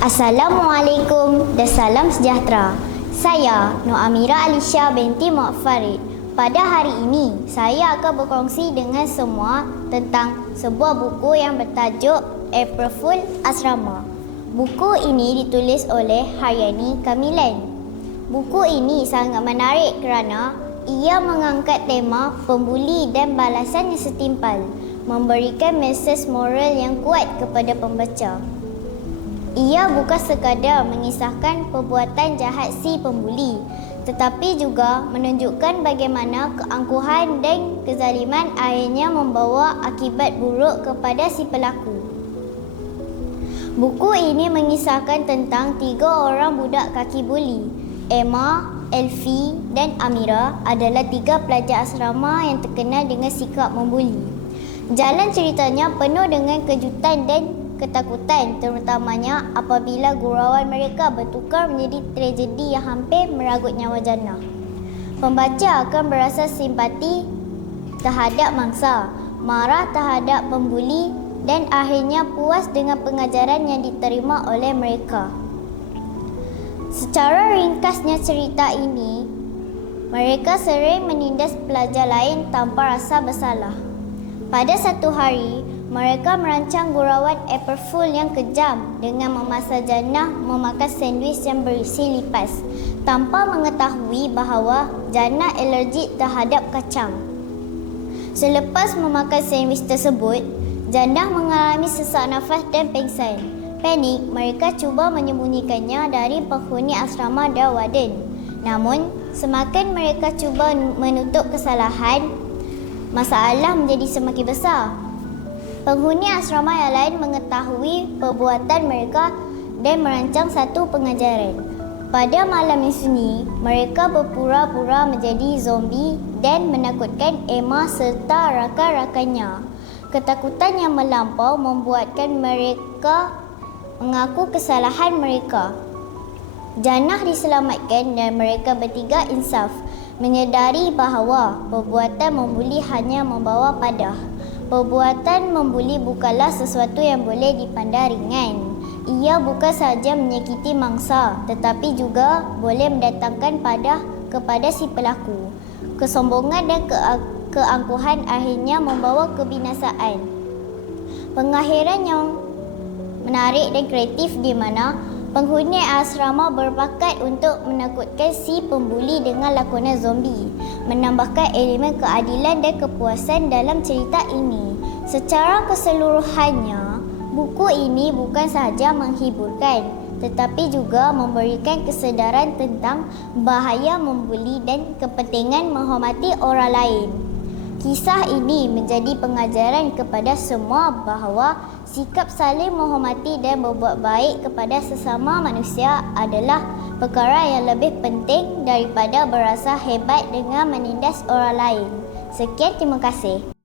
Assalamualaikum dan salam sejahtera. Saya Nur Amira Alisha binti Mak Farid. Pada hari ini, saya akan berkongsi dengan semua tentang sebuah buku yang bertajuk April Fool Asrama. Buku ini ditulis oleh Haryani Kamilan. Buku ini sangat menarik kerana ia mengangkat tema pembuli dan balasan yang setimpal, memberikan mesej moral yang kuat kepada pembaca. Ia bukan sekadar mengisahkan perbuatan jahat si pembuli, tetapi juga menunjukkan bagaimana keangkuhan dan kezaliman akhirnya membawa akibat buruk kepada si pelaku. Buku ini mengisahkan tentang tiga orang budak kaki buli. Emma, Elfie dan Amira adalah tiga pelajar asrama yang terkenal dengan sikap membuli. Jalan ceritanya penuh dengan kejutan dan ketakutan terutamanya apabila gurauan mereka bertukar menjadi tragedi yang hampir meragut nyawa jannah. Pembaca akan berasa simpati terhadap mangsa, marah terhadap pembuli dan akhirnya puas dengan pengajaran yang diterima oleh mereka. Secara ringkasnya cerita ini, mereka sering menindas pelajar lain tanpa rasa bersalah. Pada satu hari, mereka merancang gurauan Fool yang kejam dengan memasang Jannah memakan sandwich yang berisi lipas tanpa mengetahui bahawa Jannah alergik terhadap kacang. Selepas memakan sandwich tersebut, Jannah mengalami sesak nafas dan pingsan. Panik, mereka cuba menyembunyikannya dari penghuni asrama dan warden. Namun, semakin mereka cuba menutup kesalahan, masalah menjadi semakin besar. Penghuni asrama yang lain mengetahui perbuatan mereka dan merancang satu pengajaran. Pada malam sunyi, mereka berpura-pura menjadi zombie dan menakutkan Emma serta rakan-rakannya. Ketakutan yang melampau membuatkan mereka mengaku kesalahan mereka. Jannah diselamatkan dan mereka bertiga insaf menyedari bahawa perbuatan membuli hanya membawa padah. Perbuatan membuli bukanlah sesuatu yang boleh dipandang ringan. Ia bukan sahaja menyakiti mangsa tetapi juga boleh mendatangkan padah kepada si pelaku. Kesombongan dan ke- keangkuhan akhirnya membawa kebinasaan. Pengakhiran yang menarik dan kreatif di mana penghuni asrama berbakat untuk menakutkan si pembuli dengan lakonan zombie menambahkan elemen keadilan dan kepuasan dalam cerita ini. Secara keseluruhannya, buku ini bukan sahaja menghiburkan tetapi juga memberikan kesedaran tentang bahaya membuli dan kepentingan menghormati orang lain. Kisah ini menjadi pengajaran kepada semua bahawa sikap saling menghormati dan berbuat baik kepada sesama manusia adalah perkara yang lebih penting daripada berasa hebat dengan menindas orang lain. Sekian terima kasih.